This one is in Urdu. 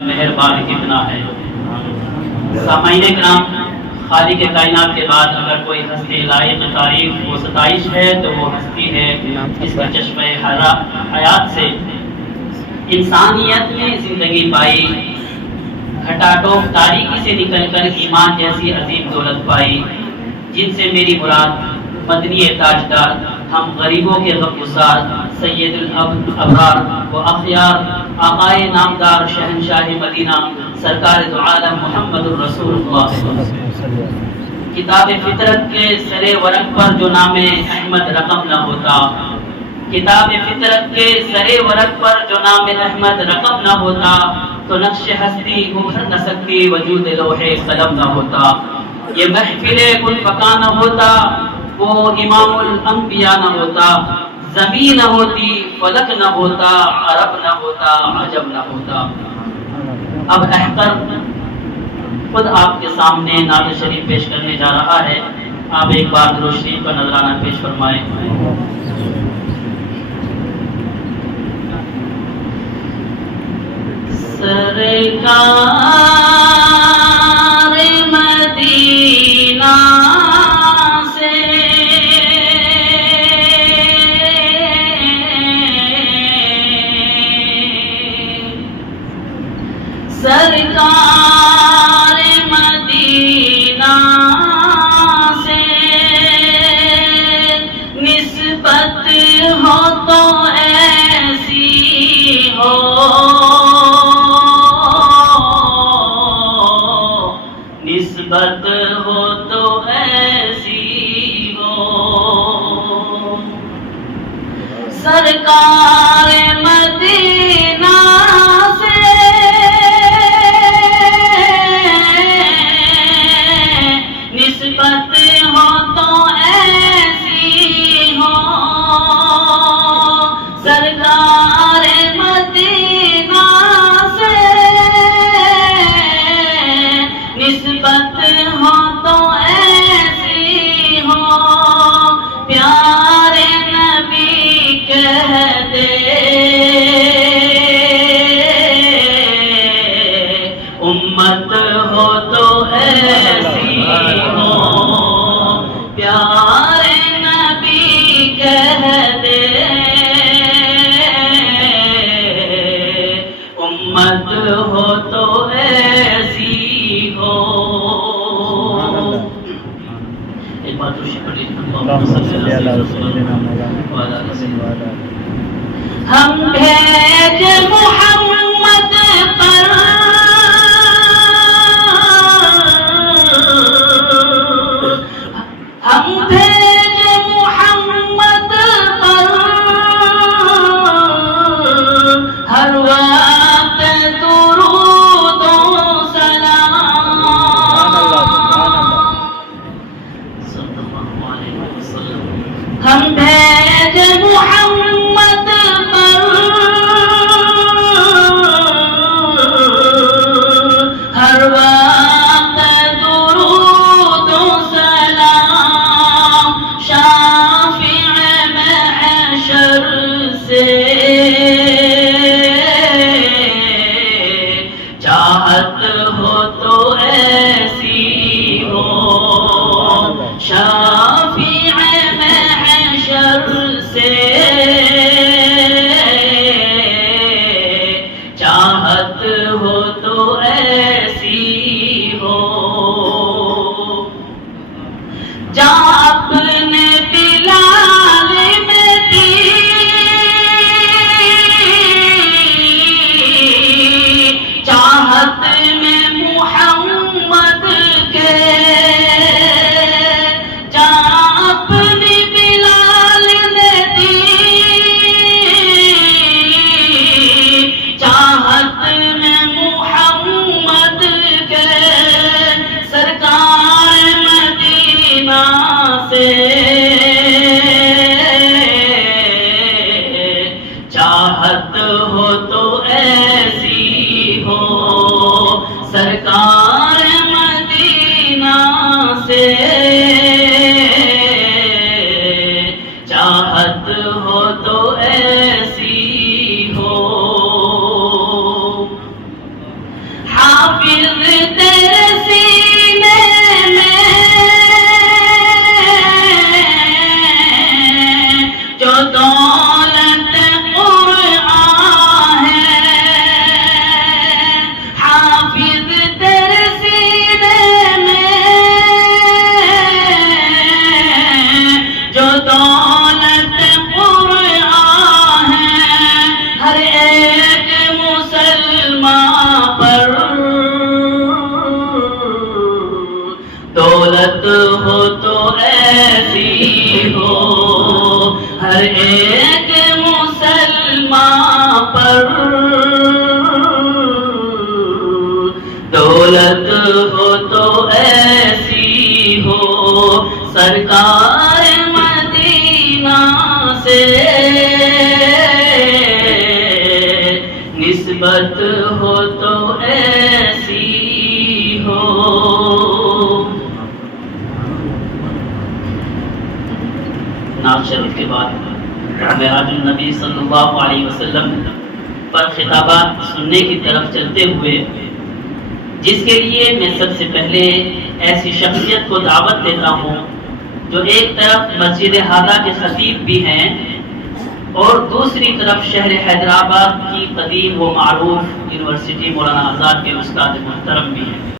مہربان کتنا ہے۔ سامعین کرام، خالق کائنات کے بعد اگر کوئی ہستی لائق تعریف و ستائش ہے تو وہ ہستی ہے جس کا چشمہ حیات سے انسانیت نے زندگی پائی، گھٹاٹوپ تاریکی سے نکل کر ایمان جیسی عظیم دولت پائی، جن سے میری مراد مدنی تاجدار، ہم غریبوں کے غمگسار، سید الابرار و اخیار، آقائے نامدار شہنشاہ مدینہ، سرکار دو عالم محمد الرسول اللہ۔ کتاب فطرت کے سرے ورق پر جو نام احمد رقم نہ ہوتا، کتاب فطرت کے سرے ورق پر جو نام احمد رقم نہ ہوتا، تو نقش ہستی ابھر نہ سکتی، وجود لوح قلم نہ ہوتا، یہ محفل کن فکا نہ ہوتا، وہ امام الانبیاء نہ ہوتا، زمین نہ ہوتی، فلک نہ ہوتا، عرب نہ ہوتا، عجم نہ ہوتا۔ اب احقر خود آپ کے سامنے نعت شریف پیش کرنے جا رہا ہے، آپ ایک بار درود شریف کا نذرانہ پیش فرمائیں۔ سرکار مدینہ سے سرکار مدینہ سے نسبت ہو تو ایسی ہو، نسبت ہو تو ایسی ہو، سرکار مدینہ سے نسبت ہو تو ایسی ہو، سرکار مدینہ سے نسبت ہو تو ایسی ہو، پیارے نبی کہہ دے امت ہو تو ایسی ہو، پیارے نبی کہہ دے امت ہو تو ایسی ہو۔ ایک بات تو شکر ہم بھیج محمد پر ہم بھیج محمد پر ہر وقت درود و سلام، ہم بھیج محمد پر ہر وقت درود و سلام، شافع محشر سے چاہت ہو تو ایسی ہو، شافع محشر سے چاہت ہو تو ایسی ہو، جہاں اپنے بلال میں دی چاہت میں محمد کے، جہاں اپنی بلال نے دی چاہت میں محمد کے، سرکار مدینہ سے چاہت ہو تو ایسی ہو، سرکار مدینہ سے چاہت ہو تو ایسی ہو، تیرے سینے میں جو دولت قرآن ہے، حافظ تیرے سینے میں جو دولت قرآن ہے، ہر ایک مسلمان پر دولت ہو تو ایسی ہو، ہر ایک مسلمان پر دولت ہو تو ایسی ہو، سرکار مدینہ سے نسبت ہو تو ایسی ہو۔ نعت شریف کے بعد معراج النبی صلی اللہ علیہ وسلم پر خطابات سننے کی طرف چلتے ہوئے، جس کے لیے میں سب سے پہلے ایسی شخصیت کو دعوت دیتا ہوں جو ایک طرف مسجد ہادہ کے خطیب بھی ہیں اور دوسری طرف شہر حیدرآباد کی قدیم و معروف یونیورسٹی مولانا آزاد کے استاد محترم بھی ہیں۔